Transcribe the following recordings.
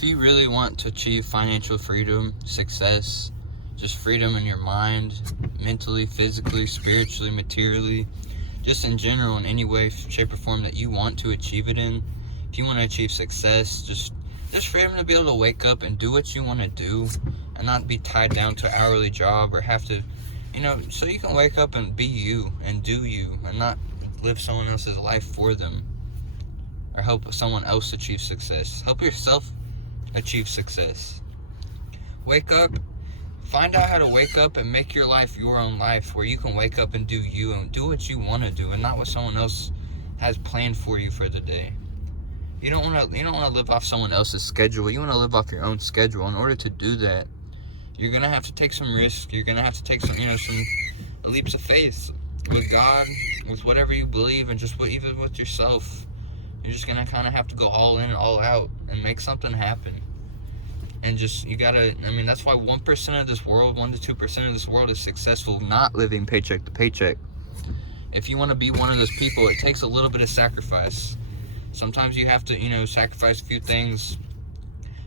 If you really want to achieve financial freedom, success, just freedom in your mind, mentally, physically, spiritually, materially, just in general, in any way, shape, or form that you want to achieve it in, if you want to achieve success, just freedom to be able to wake up and do what you want to do and not be tied down to an hourly job or have to, so you can wake up and be you and do you and not live someone else's life for them or help someone else achieve success. Help yourself achieve success. Wake up. Find out how to wake up and make your life your own life, where you can wake up and do you and do what you want to do and not what someone else has planned for you for the day. You don't want to live off someone else's schedule. You want to live off your own schedule. In order to do that, you're going to have to take some risks. You're going to have to take some leaps of faith with God, with whatever you believe, and even with yourself. You're just going to kind of have to go all in and all out and make something happen. And that's why 1% of this world, 1 to 2% of this world is successful, not living paycheck to paycheck. If you want to be one of those people, it takes a little bit of sacrifice. Sometimes you have to, sacrifice a few things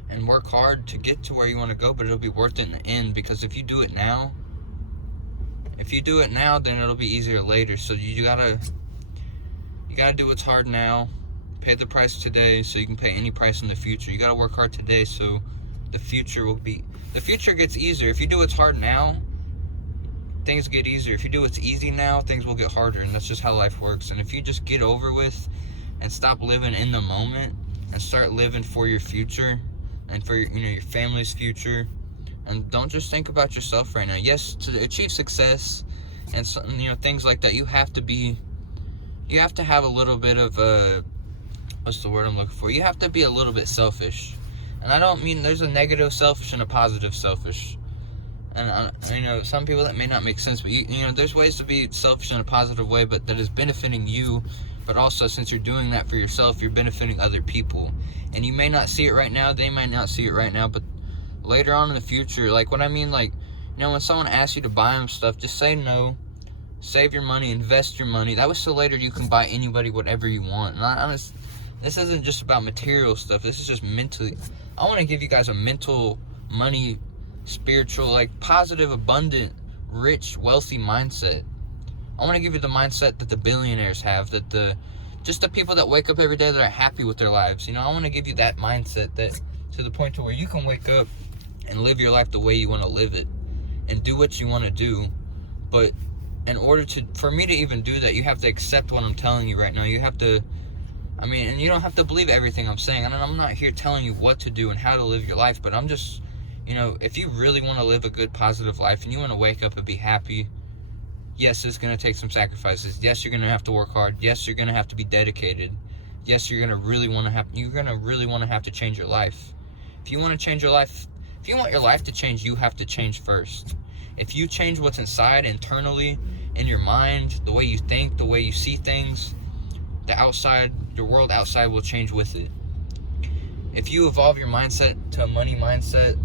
and work hard to get to where you want to go, but it'll be worth it in the end, because if you do it now, then it'll be easier later. So you gotta do what's hard now, pay the price today so you can pay any price in the future. You gotta work hard today so the future gets easier. If you do what's hard now, things get easier. If you do what's easy now, things will get harder, and that's just how life works. And if you just get over with and stop living in the moment and start living for your future and for your family's future, and don't just think about yourself right now. Yes, to achieve success and things like that, you have to have a little bit of what's the word I'm looking for? You have to be a little bit selfish. And I don't mean there's a negative selfish and a positive selfish. And some people that may not make sense, but there's ways to be selfish in a positive way, but that is benefiting you. But also, since you're doing that for yourself, you're benefiting other people. And you may not see it right now, they might not see it right now, but later on in the future, when someone asks you to buy them stuff, just say no. Save your money, invest your money. That way so later you can buy anybody whatever you want. And this isn't just about material stuff. This is just mentally. I want to give you guys a mental, money, spiritual, positive, abundant, rich, wealthy mindset. I want to give you the mindset that the billionaires have, that just the people that wake up every day that are happy with their lives. I want to give you that mindset, that to the point to where you can wake up and live your life the way you want to live it and do what you want to do. But in order for me to even do that, you have to accept what I'm telling you right now. You have to, and you don't have to believe everything I'm saying. I'm not here telling you what to do and how to live your life, but I'm just, if you really want to live a good, positive life and you want to wake up and be happy, yes, it's going to take some sacrifices. Yes, you're going to have to work hard. Yes, you're going to have to be dedicated. Yes, you're going to really want to have to change your life. If you want to change your life, if you want your life to change, you have to change first. If you change what's inside, internally, in your mind, the way you think, the way you see things, your world outside will change with it. If you evolve your mindset to a money mindset,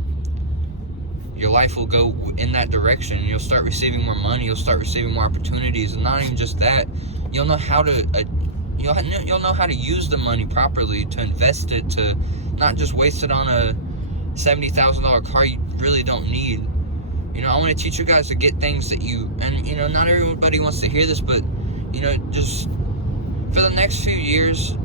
your life will go in that direction. You'll start receiving more money. You'll start receiving more opportunities, and not even just that. You'll know how to use the money properly, to invest it, to not just waste it on a $70,000 car you really don't need. I want to teach you guys to get things that not everybody wants to hear this, but just for the next few years,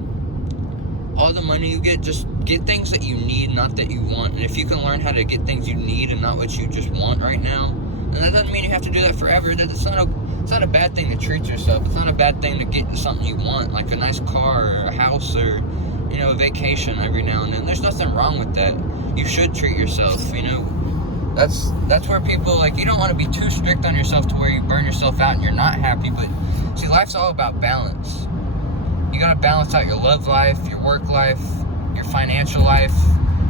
all the money you get, just get things that you need, not that you want. And if you can learn how to get things you need and not what you just want right now, and that doesn't mean you have to do that forever. It's not a bad thing to treat yourself. It's not a bad thing to get something you want, like a nice car or a house or a vacation every now and then. There's nothing wrong with that. You should treat yourself. That's where people, you don't want to be too strict on yourself to where you burn yourself out and you're not happy. But see, life's all about balance. You gotta balance out your love life, your work life, your financial life.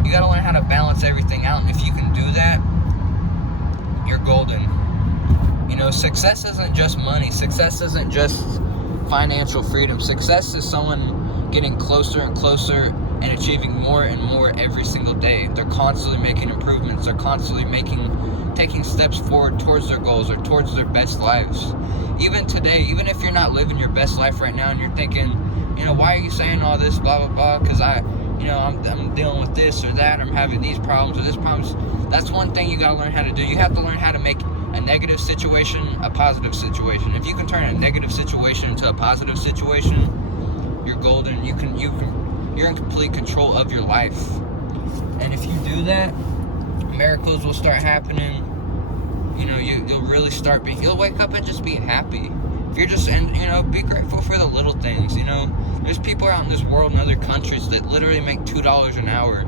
You gotta learn how to balance everything out, and if you can do that, you're golden. Success isn't just money. Success isn't just financial freedom. Success is someone getting closer and closer and achieving more and more every single day. They're constantly making improvements. They're constantly taking steps forward towards their goals or towards their best lives. Even today, even if you're not living your best life right now and you're thinking, why are you saying all this, blah, blah, blah, because I'm dealing with this or that, I'm having these problems or this problems. That's one thing you gotta learn how to do. You have to learn how to make a negative situation a positive situation. If you can turn a negative situation into a positive situation, you're golden. You're in complete control of your life. And if you do that, miracles will start happening. You'll really start you'll wake up and just be happy. If you're just, be grateful for the little things. There's people out in this world in other countries that literally make $2 an hour.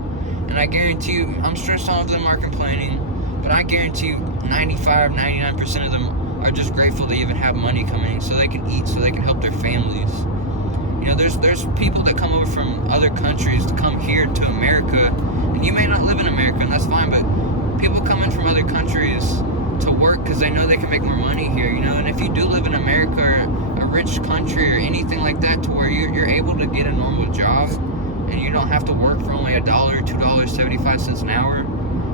And I guarantee you, I'm sure some of them are complaining, but I guarantee you 99% of them are just grateful they even have money coming in so they can eat, so they can help their families. There's people that come over from other countries to come here to America, and you may not live in America, and that's fine, but people come in from other countries to work because they know they can make more money here, and if you do live in America or a rich country or anything like that to where you're able to get a normal job and you don't have to work for only $1, $2.75 an hour,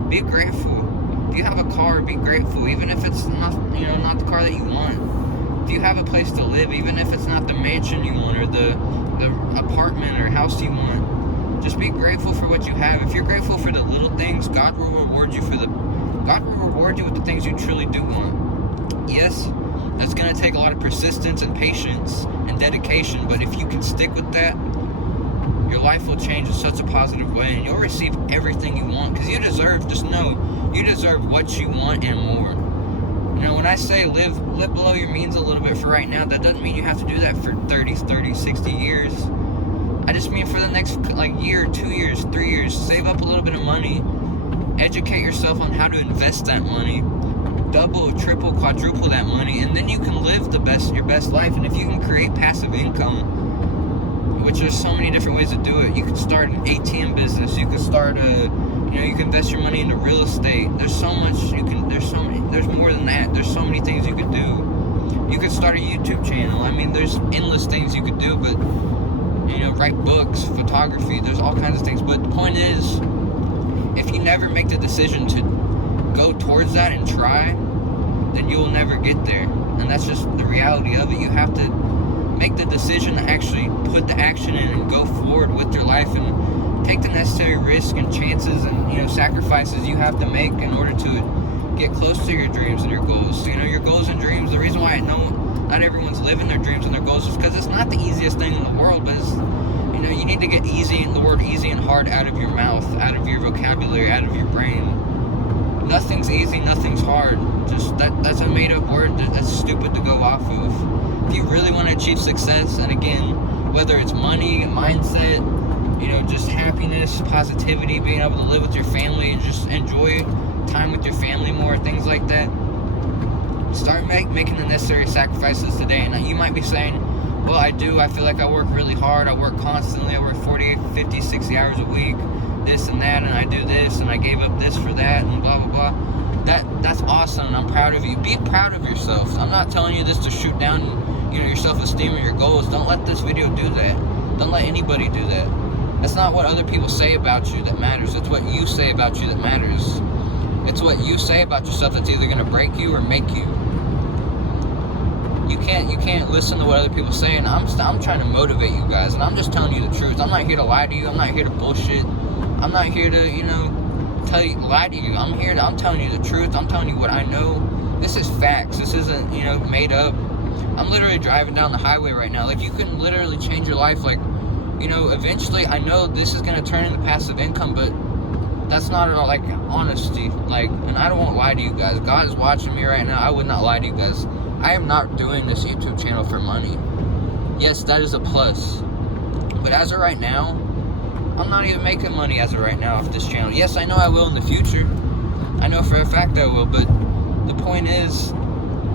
be grateful. If you have a car, be grateful, even if it's not the car that you want. If you have a place to live, even if it's not the mansion you want or the apartment or house you want, just be grateful for what you have. If you're grateful for the little things, God will reward you with the things you truly do want. Yes, that's going to take a lot of persistence and patience and dedication, but if you can stick with that, your life will change in such a positive way, and you'll receive everything you want, because you deserve what you want and more. When I say live below your means a little bit for right now, that doesn't mean you have to do that for 30, 60 years. I just mean for the next year, 2 years, 3 years, save up a little bit of money, educate yourself on how to invest that money, double, triple, quadruple that money, and then you can live your best life. And if you can create passive income, which there's so many different ways to do it. You can start an ATM business, you can start you can invest your money into real estate. There's more than that. There's so many things you could do. You could start a YouTube channel. There's endless things you could do, but, write books, photography, there's all kinds of things. But the point is, if you never make the decision to go towards that and try, then you'll never get there. And that's just the reality of it. You have to make the decision to actually put the action in and go forward with your life and take the necessary risk and chances and sacrifices you have to make in order to get close to your dreams and your goals. Your goals and dreams. The reason why I know not everyone's living their dreams and their goals is because it's not the easiest thing in the world, but it's, you need to get easy, and the word easy and hard, out of your mouth, out of your vocabulary, out of your brain. Nothing's easy, nothing's hard. Just that's a made-up word that's stupid to go off of. If you really want to achieve success, and again, whether it's money, mindset, just happiness, positivity, being able to live with your family and just enjoy time with your family more, things like that, start making the necessary sacrifices today. And you might be saying, well, I feel like I work really hard, I work constantly, I work 40, 50, 60 hours a week, this and that, and I do this, and I gave up this for that, and blah, blah, blah. That's awesome, and I'm proud of you. Be proud of yourself. I'm not telling you this to shoot down your self-esteem or your goals. Don't let this video do that. Don't let anybody do that. It's not what other people say about you that matters. It's what you say about you that matters. It's what you say about yourself that's either going to break you or make you. You can't listen to what other people say, and I'm trying to motivate you guys, and I'm just telling you the truth. I'm not here to lie to you. I'm not here to bullshit. I'm not here to lie to you. I'm telling you the truth. I'm telling you what I know. This is facts. This isn't made up. I'm literally driving down the highway right now. You can literally change your life. Eventually, I know this is gonna turn into passive income, but that's not at all honesty. And I don't want to lie to you guys. God is watching me right now. I would not lie to you guys. I am not doing this YouTube channel for money. Yes, that is a plus. But as of right now, I'm not even making money as of right now off this channel. Yes, I know I will in the future. I know for a fact I will, but the point is,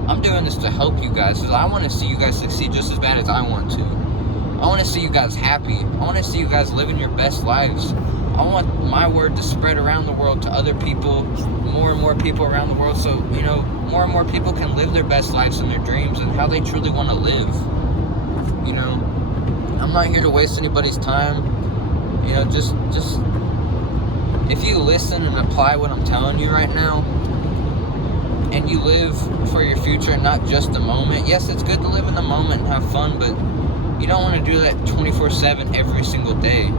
I'm doing this to help you guys, because I want to see you guys succeed just as bad as I want to. I want to see you guys happy. I want to see you guys living your best lives. I want my word to spread around the world to other people, more and more people around the world, so, more and more people can live their best lives and their dreams and how they truly want to live. I'm not here to waste anybody's time. Just if you listen and apply what I'm telling you right now, and you live for your future and not just the moment. Yes, it's good to live in the moment and have fun, but you don't want to do that 24/7 every single day.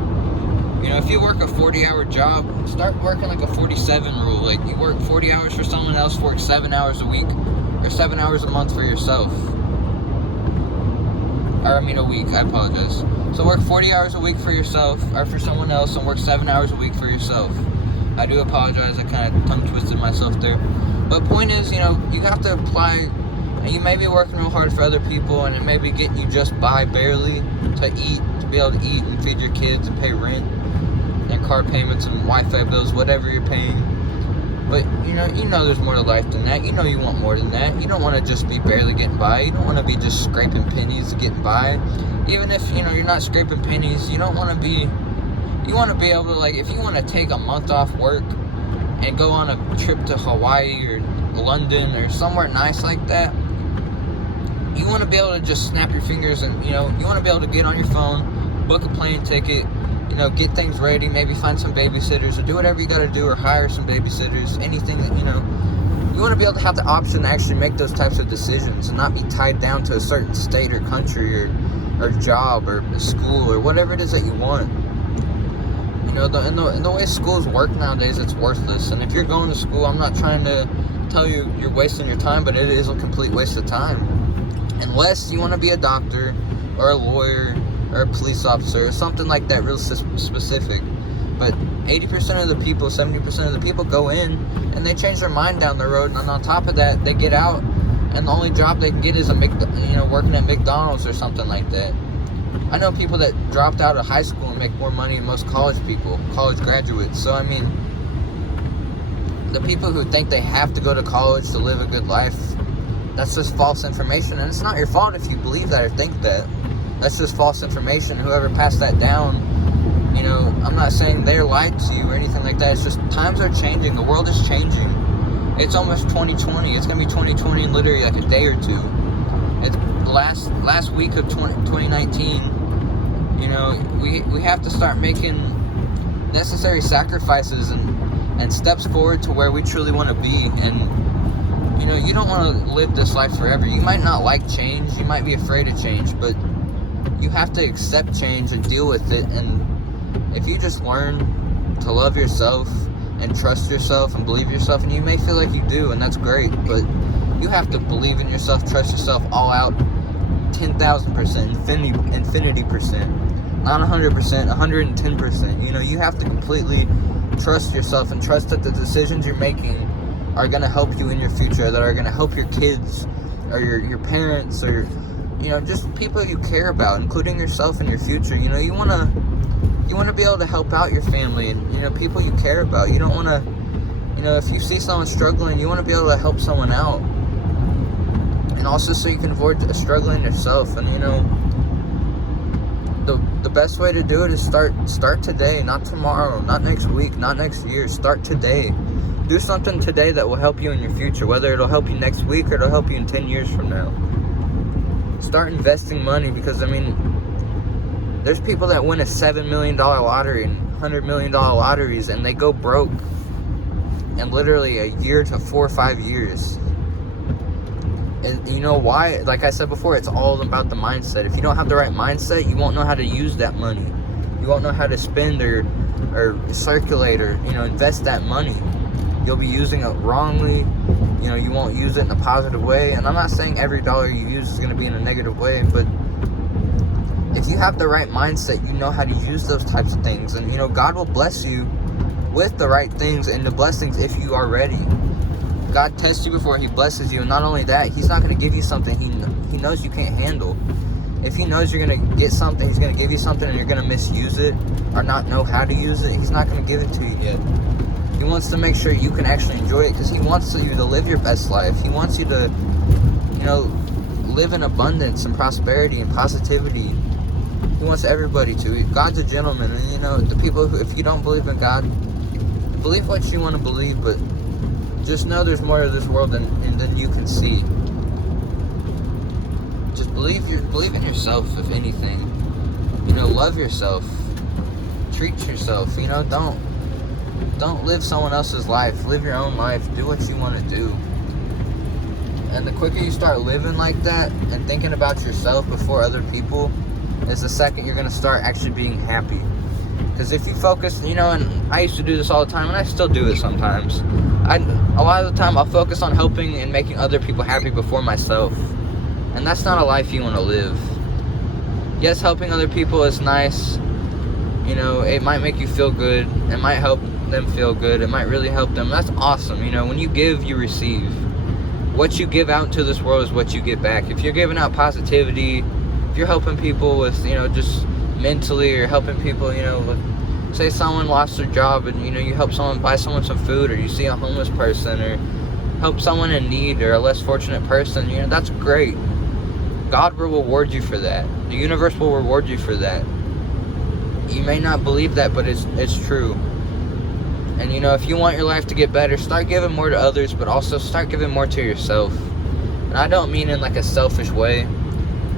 You know, if you work a 40-hour job, start working like a 47 rule. Like, you work 40 hours for someone else, work 7 hours a week, or 7 hours a month for yourself. Or, I mean, a week, I apologize. So work 40 hours a week for yourself, or for someone else, and work 7 hours a week for yourself. I do apologize, I kind of tongue-twisted myself there. But point is, you know, you have to apply. You may be working real hard for other people, and it may be getting you just by barely to eat, to be able to eat and feed your kids and pay rent and car payments and Wi-Fi bills, whatever you're paying. But you know there's more to life than that. You know you want more than that. You don't want to just be barely getting by. You don't want to be just scraping pennies getting by. Even if you're not scraping pennies, you don't want to be. You want to be able to, like, if you want to take a month off work and go on a trip to Hawaii or London or somewhere nice like that. You want to be able to just snap your fingers and, you want to be able to get on your phone, book a plane ticket, get things ready, maybe find some babysitters or do whatever you got to do, or hire some babysitters, anything that, you want to be able to have the option to actually make those types of decisions and not be tied down to a certain state or country or job or school or whatever it is that you want. In the way schools work nowadays, it's worthless. And if you're going to school, I'm not trying to tell you you're wasting your time, but it is a complete waste of time. Unless you want to be a doctor or a lawyer or a police officer or something like that real specific. But 80% of the people, 70% of the people go in and they change their mind down the road, and on top of that, they get out and the only job they can get is working at McDonald's or something like that. I know people that dropped out of high school and make more money than most college graduates. So I mean, the people who think they have to go to college to live a good life, that's just false information, and it's not your fault if you believe that or think that. That's just false information. Whoever passed that down, I'm not saying they lied to you or anything like that. It's just times are changing. The world is changing. It's almost 2020. It's going to be 2020 in literally like a day or two. It's last week of 2019. We have to start making necessary sacrifices and steps forward to where we truly want to be. And you don't want to live this life forever. You might not like change. You might be afraid of change, but you have to accept change and deal with it. And if you just learn to love yourself and trust yourself and believe yourself, and you may feel like you do, and that's great, but you have to believe in yourself, trust yourself all out, 10,000%, infinity percent, not 100%, 110%. You have to completely trust yourself and trust that the decisions you're making are going to help you in your future, that are going to help your kids or your parents or just people you care about, including yourself and your future. You want to be able to help out your family and people you care about. You don't want to if you see someone struggling, you want to be able to help someone out, and also so you can avoid struggling yourself. And the best way to do it is start today, not tomorrow, not next week, not next year. Start today. Do something today that will help you in your future, whether it'll help you next week or it'll help you in 10 years from now. Start investing money, because there's people that win a $7 million lottery and $100 million lotteries, and they go broke in literally a year to 4 or 5 years. And you know why? Like I said before, it's all about the mindset. If you don't have the right mindset, you won't know how to use that money. You won't know how to spend or circulate or invest that money. You'll be using it wrongly. You won't use it in a positive way. And I'm not saying every dollar you use is going to be in a negative way, but if you have the right mindset, you know how to use those types of things. And God will bless you with the right things and the blessings if you are ready. God tests you before He blesses you, and not only that, He's not going to give you something He knows you can't handle. If He knows you're going to get something, He's going to give you something and you're going to misuse it or not know how to use it, He's not going to give it to you yet. He wants to make sure you can actually enjoy it, because He wants you to live your best life. He wants you to, live in abundance and prosperity and positivity. He wants everybody to. God's a gentleman, and the people who, if you don't believe in God, believe what you want to believe, but just know there's more to this world than you can see. Just believe in yourself, if anything. Love yourself. Treat yourself. Don't live someone else's life. Live your own life. Do what you want to do. And the quicker you start living like that and thinking about yourself before other people is the second you're going to start actually being happy. Because if you focus, and I used to do this all the time, and I still do it sometimes. A lot of the time, I'll focus on helping and making other people happy before myself. And that's not a life you want to live. Yes, helping other people is nice. It might make you feel good. It might help them feel good. It might really help them. That's awesome. When you give, you receive. What you give out into this world is what you get back. If you're giving out positivity, if you're helping people with, just mentally, or helping people, with, say someone lost their job and, you help someone, buy someone some food, or you see a homeless person, or help someone in need, or a less fortunate person, that's great. God will reward you for that. The universe will reward you for that. You may not believe that, but it's true. And if you want your life to get better, start giving more to others, but also start giving more to yourself. And I don't mean in like a selfish way.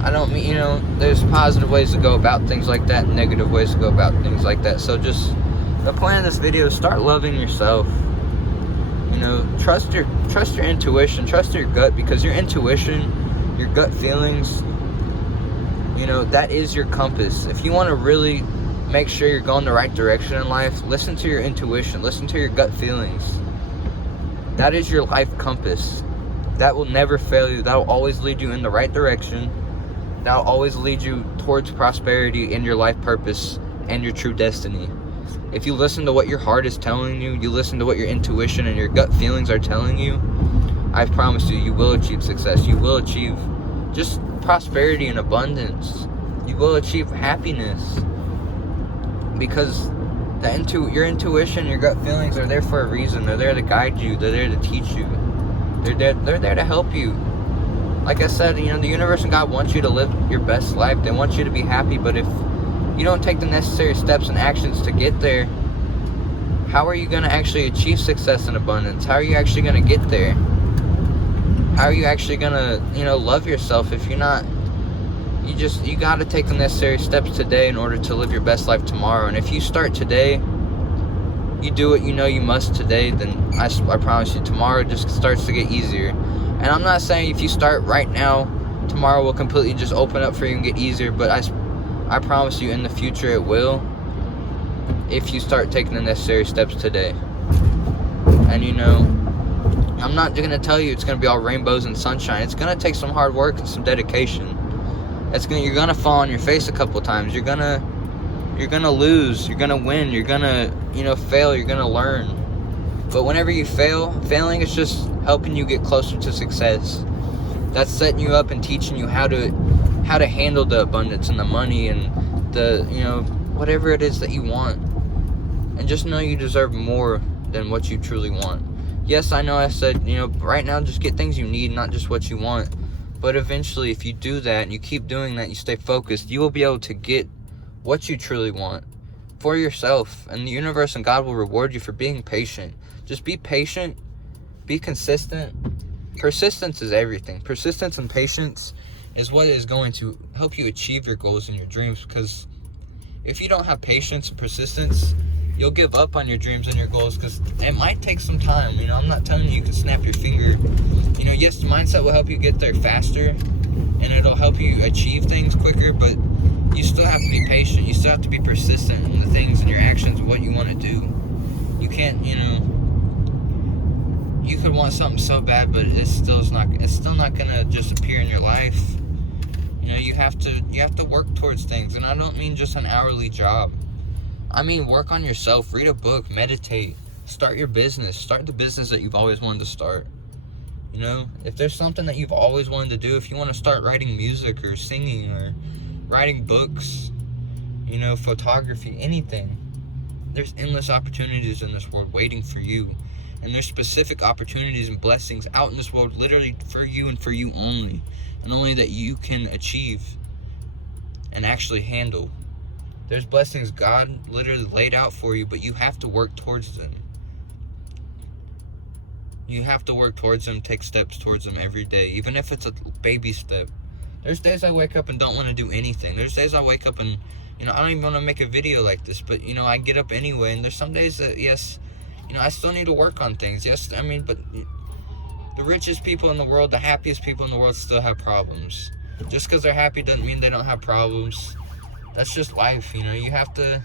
I don't mean, there's positive ways to go about things like that, and negative ways to go about things like that. So just, the point of this video is start loving yourself. Trust your intuition, trust your gut, because your intuition, your gut feelings, that is your compass. If you want to really make sure you're going the right direction in life, listen to your intuition, listen to your gut feelings. That is your life compass. That will never fail you. That will always lead you in the right direction. That will always lead you towards prosperity and your life purpose and your true destiny. If you listen to what your heart is telling you, you listen to what your intuition and your gut feelings are telling you, I promise you, you will achieve success. You will achieve just prosperity and abundance. You will achieve happiness. Because your intuition, your gut feelings are there for a reason. They're there to guide you. They're there to teach you. They're there to help you. Like I said, the universe and God want you to live your best life. They want you to be happy. But if you don't take the necessary steps and actions to get there, how are you going to actually achieve success and abundance? How are you actually going to get there? How are you actually going to, love yourself if you're not? You got to take the necessary steps today in order to live your best life tomorrow. And if you start today, you do what you must today, then I promise you, tomorrow just starts to get easier. And I'm not saying if you start right now, tomorrow will completely just open up for you and get easier, but I promise you in the future it will, if you start taking the necessary steps today. And I'm not going to tell you it's going to be all rainbows and sunshine. It's going to take some hard work and some dedication. You're gonna fall on your face a couple times. You're gonna lose. You're gonna win. You're gonna fail. You're gonna learn. But whenever you failing is just helping you get closer to success. That's setting you up and teaching you how to handle the abundance and the money and the whatever it is that you want. And just know you deserve more than what you truly want. Yes, I know I said right now just get things you need, not just what you want. But eventually, if you do that and you keep doing that, you stay focused, you will be able to get what you truly want for yourself. And the universe and God will reward you for being patient. Just be patient, be consistent. Persistence is everything. Persistence and patience is what is going to help you achieve your goals and your dreams. Because if you don't have patience and persistence, you'll give up on your dreams and your goals, because it might take some time. I'm not telling you can snap your finger. Yes, the mindset will help you get there faster, and it'll help you achieve things quicker, but you still have to be patient. You still have to be persistent in the things and your actions and what you want to do. You can't, you could want something so bad, but it's still not gonna just appear in your life. You have to work towards things, and I don't mean just an hourly job. I mean, work on yourself, read a book, meditate, start your business, start the business that you've always wanted to start. If there's something that you've always wanted to do, if you want to start writing music or singing or writing books, photography, anything, there's endless opportunities in this world waiting for you. And there's specific opportunities and blessings out in this world literally for you and for you only. And only that you can achieve and actually handle. There's blessings God literally laid out for you, but you have to work towards them. You have to work towards them, take steps towards them every day, even if it's a baby step. There's days I wake up and don't want to do anything. There's days I wake up and, I don't even want to make a video like this, but, I get up anyway. And there's some days that, yes, I still need to work on things. Yes, but the richest people in the world, the happiest people in the world still have problems. Just because they're happy doesn't mean they don't have problems. That's just life, you have to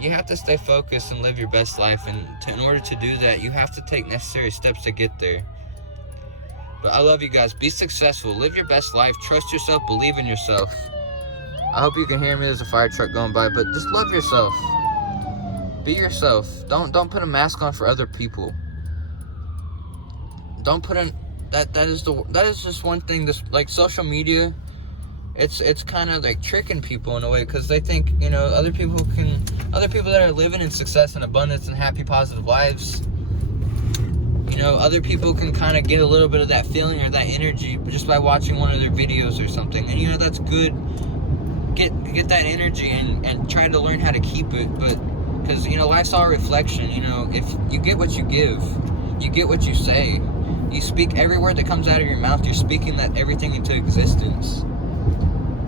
you have to stay focused and live your best life. And in order to do that, you have to take necessary steps to get there. But I love you guys. Be successful. Live your best life. Trust yourself. Believe in yourself. I hope you can hear me. There's a fire truck going by. But just love yourself. Be yourself. Don't put a mask on for other people. Don't put in that is just one thing. This, like, social media, it's kind of like tricking people in a way, because they think, you know, other people that are living in success and abundance and happy, positive lives, you know, other people can kind of get a little bit of that feeling or that energy just by watching one of their videos or something. And, you know, that's good. Get that energy and try to learn how to keep it. But because, you know, life's all reflection. You know, if you get what you give, you get what you say. You speak every word that comes out of your mouth. You're speaking that everything into existence.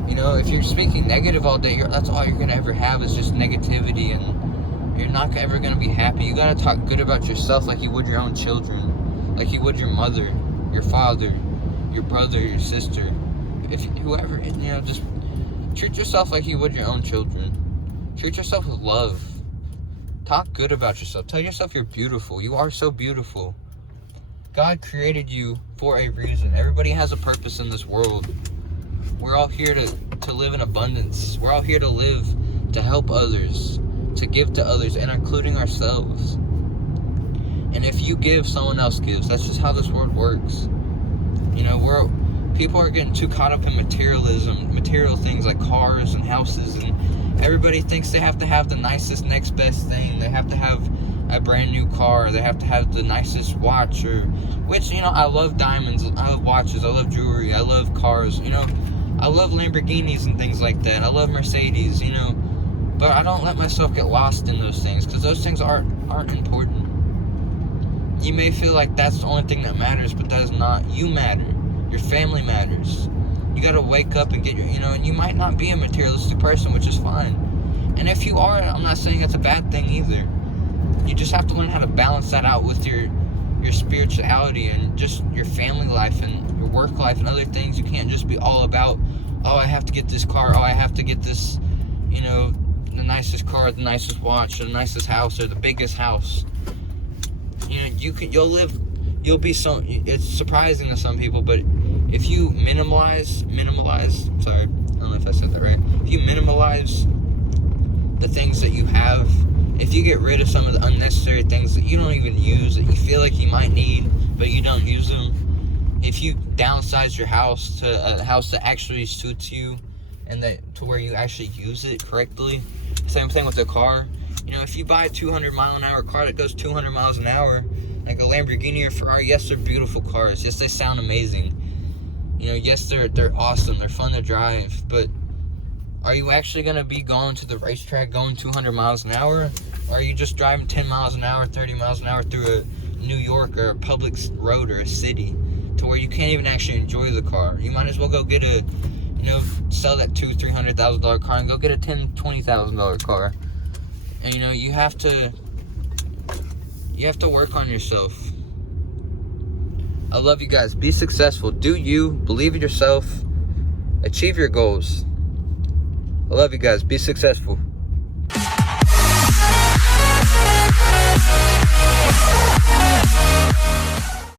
You know, if you're speaking negative all day, that's all you're gonna ever have is just negativity, and you're not ever gonna be happy. You gotta talk good about yourself like you would your own children, like you would your mother, your father, your brother, your sister, whoever. You know, just treat yourself like you would your own children. Treat yourself with love. Talk good about yourself. Tell yourself you're beautiful. You are so beautiful. God created you for a reason. Everybody has a purpose in this world. We're all here to live in abundance. We're all here to live, to help others, to give to others, and including ourselves. And if you give, someone else gives. That's just how this world works. You know, people are getting too caught up in materialism, material things like cars and houses, and everybody thinks they have to have the nicest, next best thing. They have to have a brand new car. They have to have the nicest watch, which, you know, I love diamonds, I love watches, I love jewelry, I love cars, you know. I love Lamborghinis and things like that. I love Mercedes, you know. But I don't let myself get lost in those things, because those things aren't important. You may feel like that's the only thing that matters, but that is not. You matter. Your family matters. You got to wake up and get your, you know, and you might not be a materialistic person, which is fine. And if you are, I'm not saying that's a bad thing either. You just have to learn how to balance that out with your spirituality and just your family life and your work life and other things. You can't just be all about, oh, I have to get this car, oh, I have to get this, you know, the nicest car, the nicest watch, or the nicest house, or the biggest house. You know, you'll be so, it's surprising to some people, but if you minimalize, sorry, I don't know if I said that right. If you minimalize the things that you have, if you get rid of some of the unnecessary things that you don't even use, that you feel like you might need, but you don't use them, if you downsize your house to a house that actually suits you and that to where you actually use it correctly, same thing with a car. You know, if you buy a 200-mile-an-hour car that goes 200 miles an hour, like a Lamborghini or Ferrari, yes, they're beautiful cars. Yes, they sound amazing. You know, yes, they're awesome. They're fun to drive. But are you actually going to be going to the racetrack going 200 miles an hour? Or are you just driving 10 miles an hour, 30 miles an hour through a New York or a public road or a city to where you can't even actually enjoy the car? You might as well go get a, you know, sell that $200,000-$300,000 car and go get a $10,000-$20,000 car. And, you know, you have to work on yourself. I love you guys. Be successful. Do you. Believe in yourself. Achieve your goals. I love you guys. Be successful.